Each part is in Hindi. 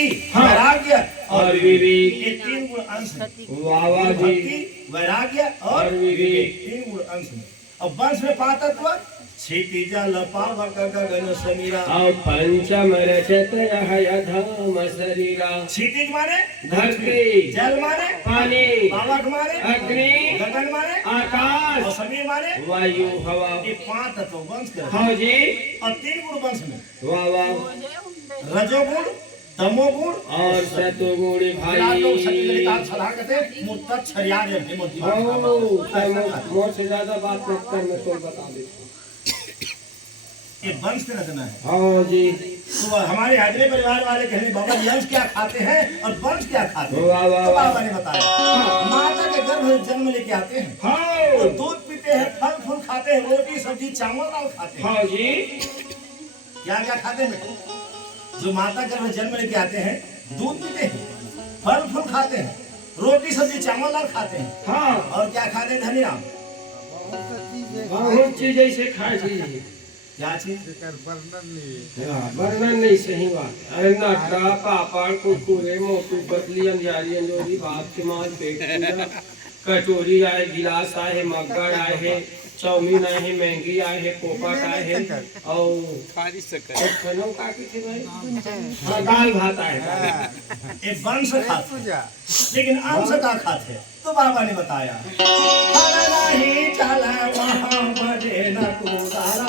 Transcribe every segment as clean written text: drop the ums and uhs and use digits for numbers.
भक्ति, वैराग्य और विवेक, ये 3 गुण अंश हैं। वाह वाह जी। भक्ति, वैराग्य और विवेक 3 गुण अंश हैं। और वंश में 5 तत्व, क्षितिज जल पावक गगन समीरा। और पंचम रचत यह धाम शरीरा। क्षितिज माने धरती, जल माने पानी, पावक माने अग्नि, गगन माने आकाश और समीर माने वायु हवा। ये 5 तत्व वंश के हाँ जी। और 3 गुण वंश में, वाह वाह। रजोगुण, तमोगुण और सतोगुण भाई। लोग सतोगुण सलाह करते मुर्तद छरिया रे मोती मोर से ज्यादा बात मत कर, मैं तो बता दे। ये वंश की रचना है। हाँ जी। तो हमारे हाजरे परिवार वाले कहने बाबा वंश क्या खाते हैं और वंश क्या खाते हैं। वाह वाह। तो बाबा ने बताया माता के गर्भ में जन्म लेके आते हैं, तो दूध पीते हैं, फल फूल खाते हैं, रोटी सब्जी चावल दाल खाते हैं। हाँ जी। क्या क्या खाते हैं? जो माता गर्भ में जन्म लेके आते हैं, दूध पीते हैं, फल फूल खाते हैं, रोटी सब्जी चावल दाल खाते हैं। हाँ। और क्या खाते हैं धनीराम? बहुत चीज ऐसे खाए चीज। क्या चीज? वर्णन नहीं सही बात। अरे नटरा, पापड़, कुरकुरे, मोटू, पतली, अंजारी, अंजोरी, भाप के माल, पेट पूजा, कटोरी आए, गिलास आए है, मग्गड़ आए है, चाउमीन आए है, मैगी आए है, पोपट आए है, और खाली खनों का किसी भाई दाल भात आए है। ये वंश खाते, लेकिन अंश का खाते। तो बाबा ने बताया नहीं चला वहाँ मजे न कुदारा।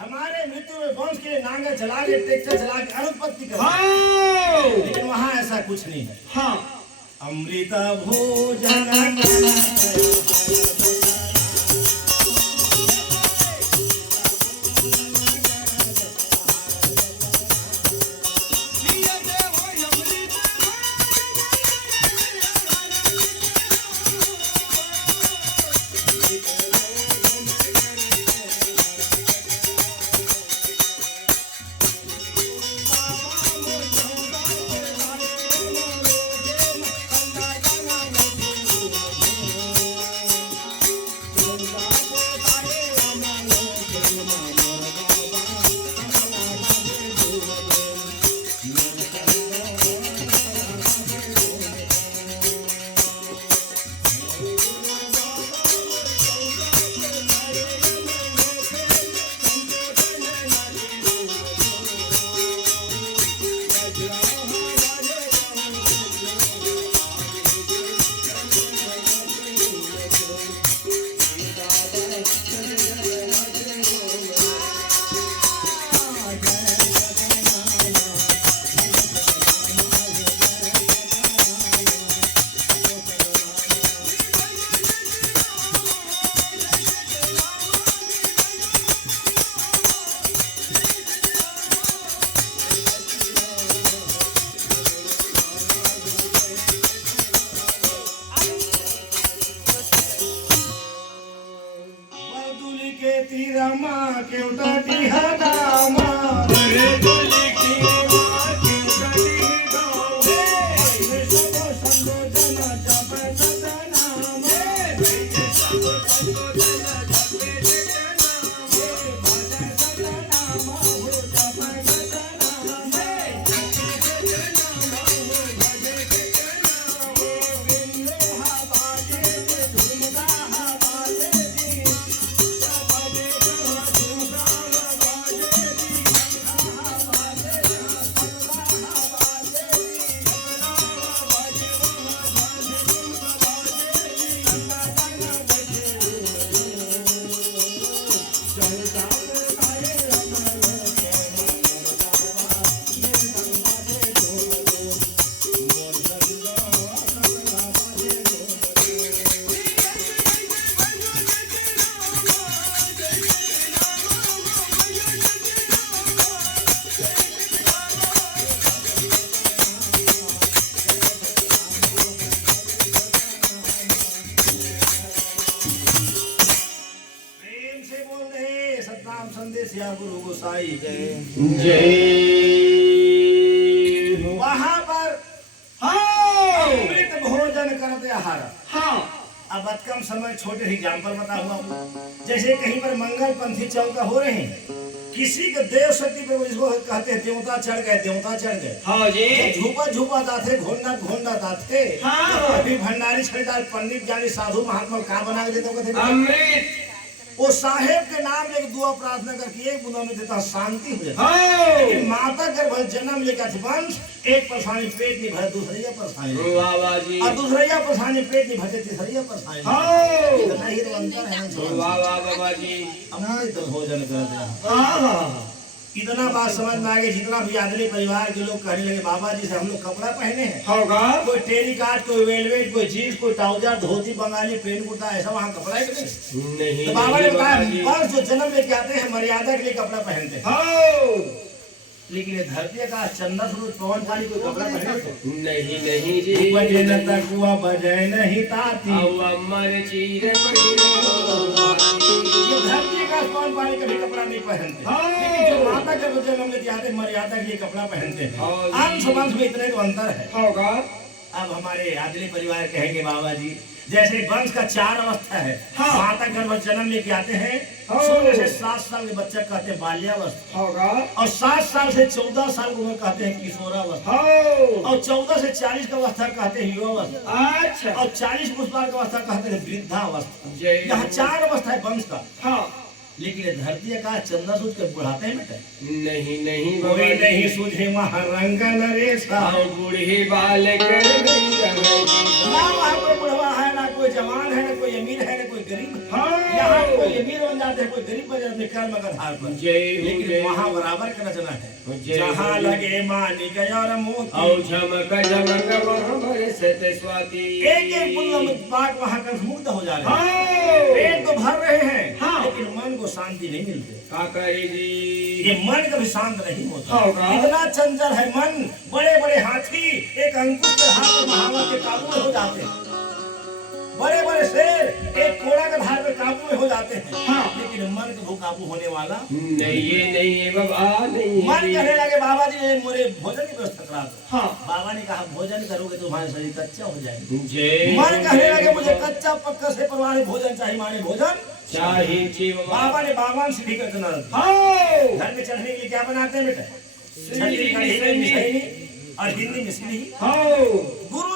हमारे मृत्यु में वंश के नांगर जला के ट्रैक्टर जला के अनुत्पत्ति कर, लेकिन वहाँ ऐसा कुछ नहीं है। हाँ। अमृत भोजन श्याम गुरु गोसाई जय। वहां पर हाँ अमृत भोजन करते आहार। हाँ अब कम समय छोटे एग्जाम्पल बता हुआ हूं। जैसे कहीं पर मंगल पंथी चौका हो रहे हैं, किसी के देव शक्ति पर इसको कहते हैं देवता चढ़ गए, देवता चढ़ गए। हाँ जी झूपा झूपा दाथे, घोंडा घोंडा दाथे। हाँ। अभी भंडारी छड़ीदार पंडित ज्ञानी साधु महात्मा का बना के देते हो कहते अमृत वो साहेब के नाम लेके दुआ प्रार्थना करके एक बूंदा में देता शांति हो जाती। हाँ लेकिन माता गर्भ जन्म लेकर वंश एक परेशानी पेट नहीं भर, दूसरिया परेशानी वाह वाह जी और दूसरिया परेशानी पेट नहीं भरते, तीसरिया परेशानी। हाँ इतना ही तो अंतर है। वाह वाह बाबा जी अमृत भोजन करते हैं। हाँ इतना बात समझ में आ गई। जितना भी आदमी परिवार के लोग कहने लगे बाबा जी से हम लोग कपड़ा पहने हैं, होगा कोई टेरिकाट, कोई वेलवेट, कोई जीन्स, कोई ट्राउजर, धोती, बंगाली, पेन कुर्ता, ऐसा वहाँ कपड़ा ही नहीं। नहीं तो बाबा ने नहीं बताया बाबा जी। वंश जो जन्म लेके आते हैं मर्यादा के लिए कपड़ा पहनते हैं। हाँ लेकिन ये धरती का चंदा सूरज पवन खाली कोई कपड़ा पहनते नहीं नहीं जी बजे न तकुआ बजे नहीं ताती। अब अमर चीर ये धरती का कौन पानी कभी कपड़ा नहीं पहनते। हाँ। लेकिन जो माता के जन्म लेके आते हैं मर्यादा के लिए कपड़ा पहनते हैं। हाँ जी। अंश वंश में इतने तो अंतर है। होगा अब हमारे आदमी परिवार कहेंगे बाबा जी जैसे वंश का 4 अवस्था है। हाँ। माता गर्भ जन्म लेके आते हैं, हाँ। 16 से 7 साल के बच्चा कहते हैं बाल्यावस्था, होगा और 7 साल से 14 साल की उम्र कहते हैं किशोरावस्था, हाँ और 14 से 40 का अवस्था कहते हैं युवावस्था, अच्छा और 40 पुष्पार का अवस्था कहते हैं वृद्धावस्था। जय यहाँ 4 अवस्था है वंश का। हाँ लेकिन ये धरती का चंदा सूझ के बुढ़ाते हैं बेटा। नहीं नहीं कोई बाबा नहीं जी। सूझे वहाँ रंग नरेशा। हाँ बूढ़े बालक नहीं रहे। ना वहाँ कोई बुढ़वा है, ना कोई जवान है, ना कोई अमीर है, ना कोई गरीब है। हाँ यहाँ कोई अमीर बन जाते हैं, कोई गरीब बन जाते हैं कर्म के आधार पर। जय लेकिन जय वहाँ बराबर का रचना है। जय जहाँ जय। लगे मानिक और मोती, औ झमक झमक वहाँ बरसत स्वाति। एक एक बूंद में बात वहाँ का मुग्ध हो जा रहे हैं। हाँ पेट तो भर रहे हैं, हाँ। लेकिन मन को शांति नहीं मिलती। का करे जी ये मन कभी शांत नहीं होता। होगा। इतना चंचल है मन। बड़े बड़े हाथी एक अंकुश के हाथ में महावत के काबू में हो जाते हैं। बड़े बड़े शेर एक कोड़ा के धार में काबू में हो जाते हैं। हाँ। लेकिन मन को काबू होने वाला नहीं ये नहीं है बाबा नहीं है मन जी। कहने लगे बाबा जी ये मोरे भोजन की व्यवस्था करा दो। हाँ बाबा ने कहा भोजन करोगे तो तुम्हारे शरीर कच्चा हो जाएगा। जय मन कहने लगे मुझे कच्चा पक्का से परवाने भोजन चाहिए, माने भोजन चाहिए जी बाबा। बाबा ने बागवान सीढ़ी कर देना। हाँ घर में चढ़ने के लिए क्या बनाते हैं बेटा? सीढ़ी, छतरी का सीढ़ी। हिंदी में सीढ़ी और हिंदी में सीढ़ी। हाँ गुरु